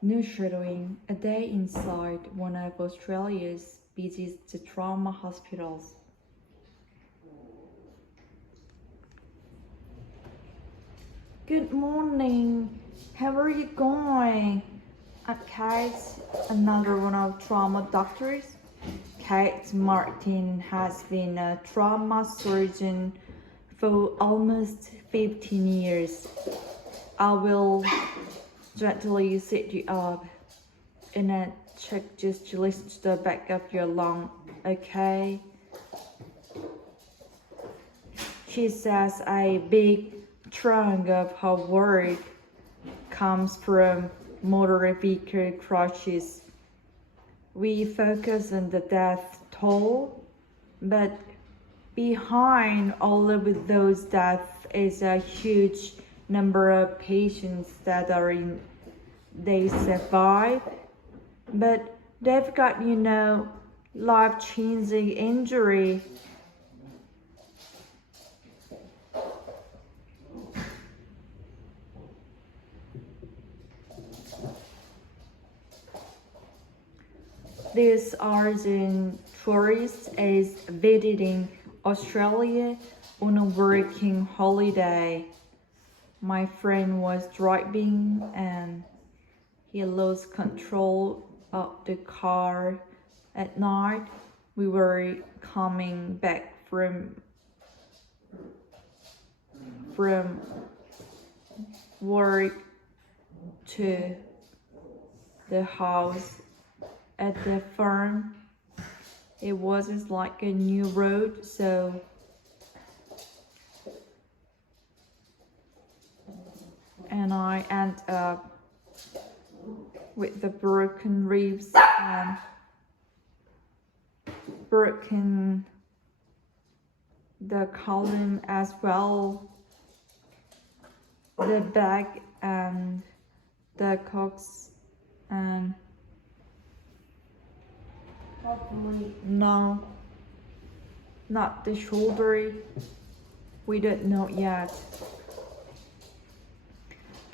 News a day inside one of Australia's busiest trauma hospitals. Good morning. How are you going? Kate, another one of trauma doctors. Kate Martin has been a trauma surgeon for almost 15 years. I will gently sit you up and check just to listen to the back of your lung, okay? She says a big chunk of her work comes from motor vehicle crashes. We focus on the death toll, but behind all of those deaths is a huge number of patients that they survive, but they've got, life-changing injury. This Argentine tourist is visiting Australia on a working holiday. My friend was driving and he lost control of the car at night. We were coming back from work to the house at the farm. It wasn't like a new road, so and I end up with the broken ribs and broken the column as well, the back and the cocks, and hopefully no, not the shoulder. We don't know yet.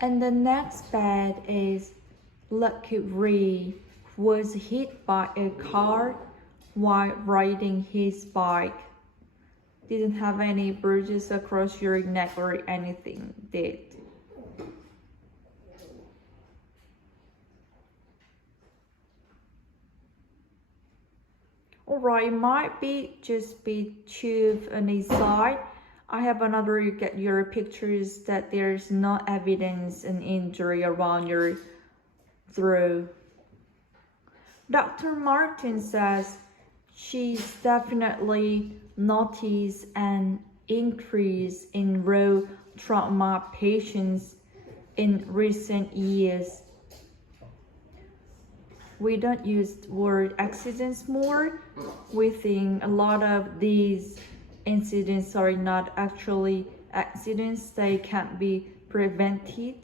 And the next bed is Lucky Ray was hit by a car while riding his bike. Didn't have any bruises across your neck or anything, did? Alright, might be just be tube on his side. I have another your pictures that there's no evidence an injury around your throat. Dr. Martin says she's definitely noticed an increase in road trauma patients in recent years. We don't use the word accidents more. We think a lot of these incidents are not actually accidents, they can't be prevented.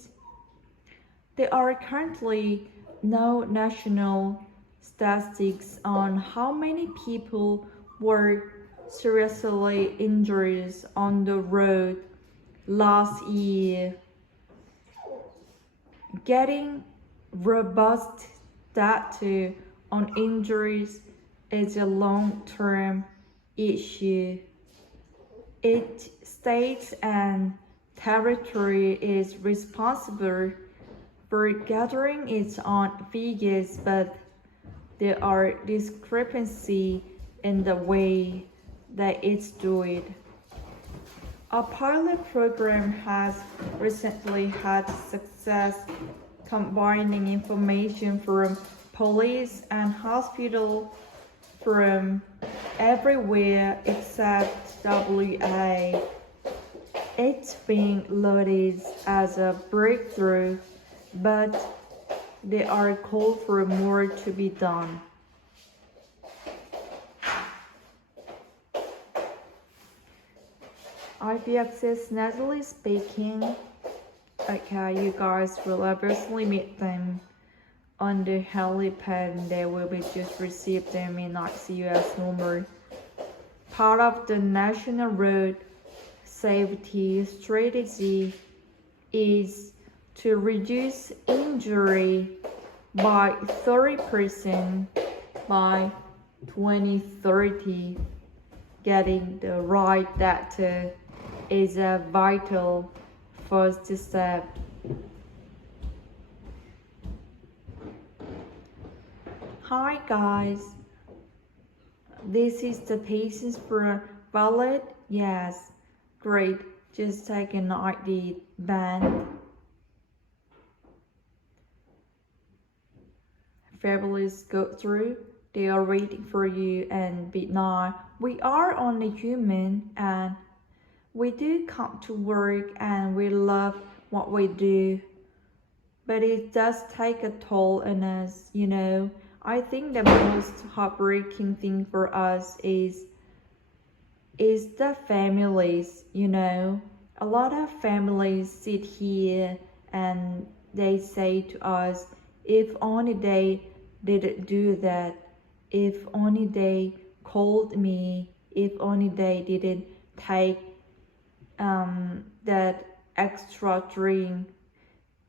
There are currently no national statistics on how many people were seriously injured on the road last year. Getting robust data on injuries is a long-term issue. Each state and territory is responsible for gathering its own figures, but there are discrepancies in the way that it's doing. A pilot program has recently had success combining information from police and hospital from everywhere except WA. It's being lauded as a breakthrough, but there are calls for more to be done. IPX's Natalie speaking. Okay, you guys will obviously meet them on the helipad. They will be just receive them in ICU as normal. Part of the National Road Safety Strategy is to reduce injury by 30% by 2030. Getting the right data is a vital first step. Hi guys, this is the patients for valid? Yes, great, just take an ID band. Fabulous, go through. They are waiting for you and be nice. We are only human and we do come to work and we love what we do. But it does take a toll on us, you know. I think the most heartbreaking thing for us is the families, you know. A lot of families sit here and they say to us, if only they didn't do that, if only they called me, if only they didn't take that extra drink,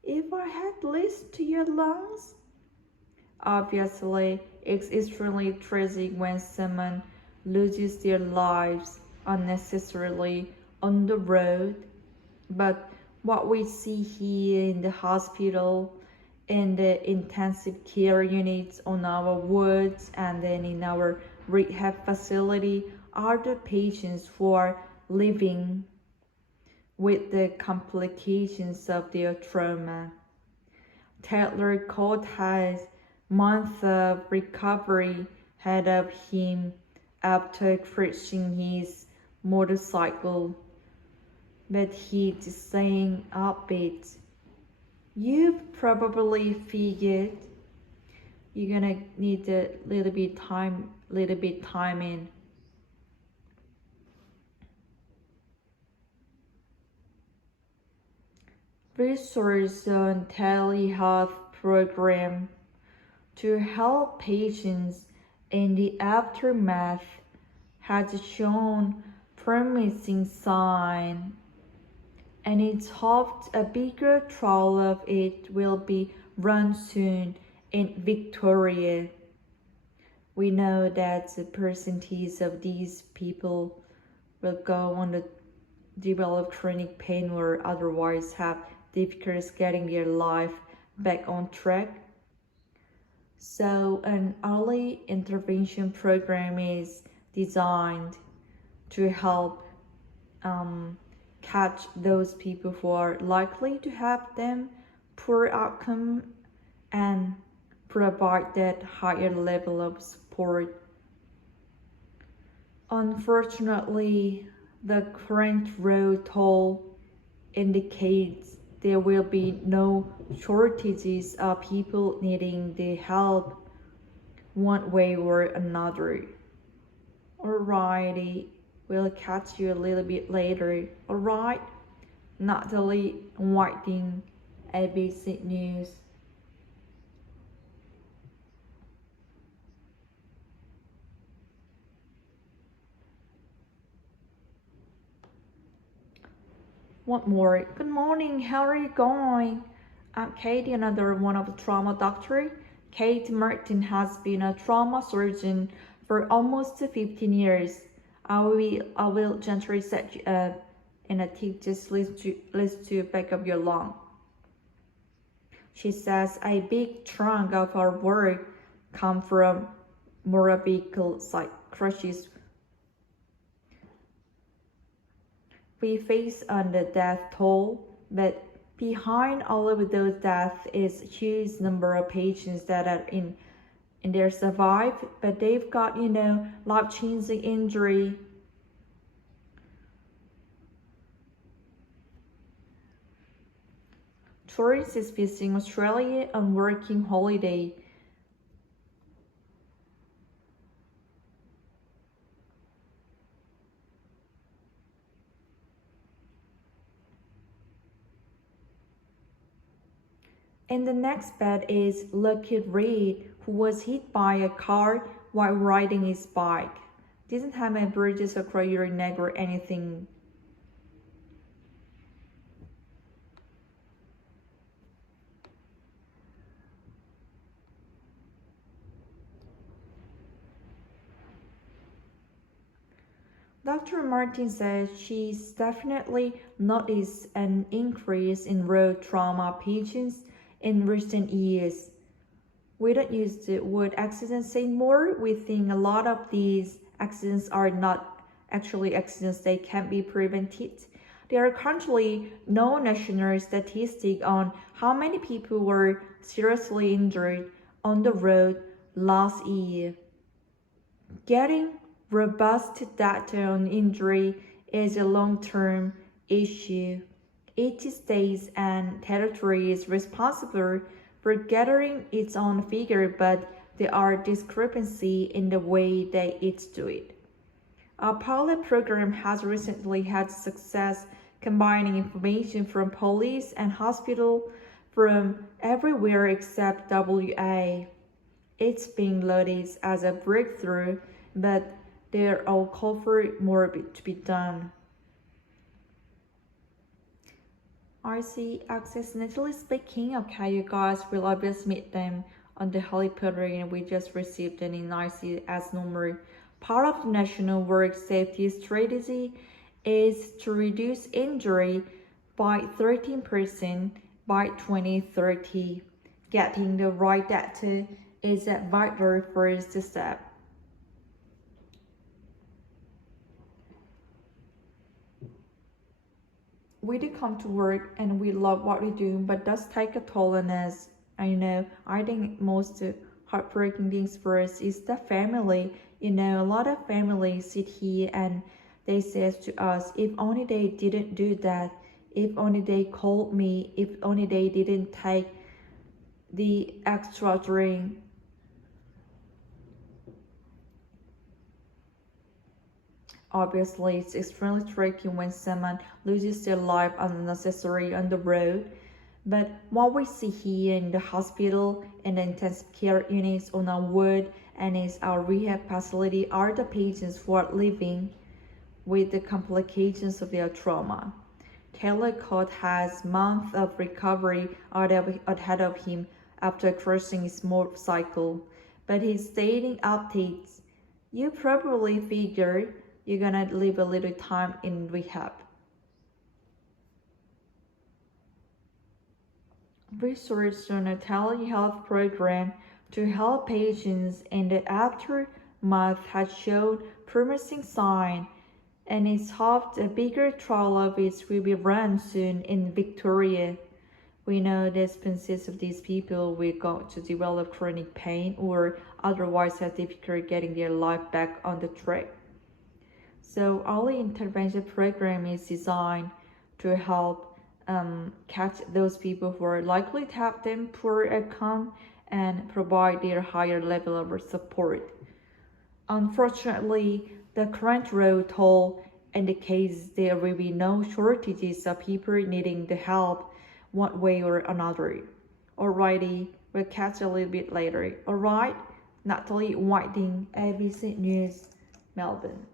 if I had listened to your lungs. Obviously, it's extremely tragic when someone loses their lives unnecessarily on the road. But what we see here in the hospital, in the intensive care units, on our wards, and then in our rehab facility are the patients who are living with the complications of their trauma. Taylor Court has months of recovery ahead of him after crashing his motorcycle, but he's saying upbeat. You've probably figured you're gonna need a little bit time in. Research on telehealth program to help patients in the aftermath has shown promising signs, and it's hoped a bigger trial of it will be run soon in Victoria. We know that the percentage of these people will go on to develop chronic pain or otherwise have difficulties getting their life back on track. So an early intervention program is designed to help catch those people who are likely to have them poor outcome and provide that higher level of support. Unfortunately, the current road toll indicates there will be no shortages of people needing the help one way or another. Alrighty, we'll catch you a little bit later. Alright, Natalie Whiting, ABC News. One more. Good morning, how are you going? I'm Katie, another one of the trauma doctor. Kate Martin has been a trauma surgeon for almost 15 years. I will gently set you up in a tip just listen to back of your lung. She says a big chunk of our work comes from motor vehicle site crashes. We face on the death toll, but behind all of those deaths is a huge number of patients that are in their survive, but they've got, life-changing injury. Tourist is visiting Australia on working holiday. And the next bed is Lucky Reed, who was hit by a car while riding his bike. Didn't have any bruises across your neck or anything. Dr. Martin says she's definitely noticed an increase in road trauma patients in recent years. We don't use the word accidents anymore. We think a lot of these accidents are not actually accidents, they can be prevented. There are currently no national statistic on how many people were seriously injured on the road last year. Getting robust data on injury is a long-term issue. Each state and territory is responsible for gathering its own figure, but there are discrepancies in the way they each do it. Our pilot program has recently had success combining information from police and hospital from everywhere except WA. It's being lauded as a breakthrough, but there are call for more to be done. RC Access Natalie speaking. Okay, you guys will obviously meet them on the helipad, and we just received an RC as normal. Part of the National Work Safety Strategy is to reduce injury by 13% by 2030. Getting the right data is a vital first step. We do come to work and we love what we do, but it does take a toll on us. I think most heartbreaking things for us is the family. A lot of families sit here and they say to us, if only they didn't do that, if only they called me, if only they didn't take the extra drink. Obviously, it's extremely tricky when someone loses their life unnecessarily on the road. But what we see here in the hospital and the intensive care units on our ward and in our rehab facility are the patients who are living with the complications of their trauma. Taylor Cott has months of recovery ahead of him after crashing his motorcycle, but he's stating updates. You probably figure you're gonna live a little time in rehab. Research on a telehealth program to help patients in the aftermath has shown promising signs, and it's hoped a bigger trial of it will be run soon in Victoria. We know that expenses of these people will go to develop chronic pain or otherwise have difficulty getting their life back on the track. So early intervention program is designed to help catch those people who are likely to have them poor outcome and provide their higher level of support. Unfortunately, the current road toll indicates there will be no shortages of people needing the help one way or another. Alrighty, we'll catch you a little bit later. Alright, Natalie Whiting, ABC News, Melbourne.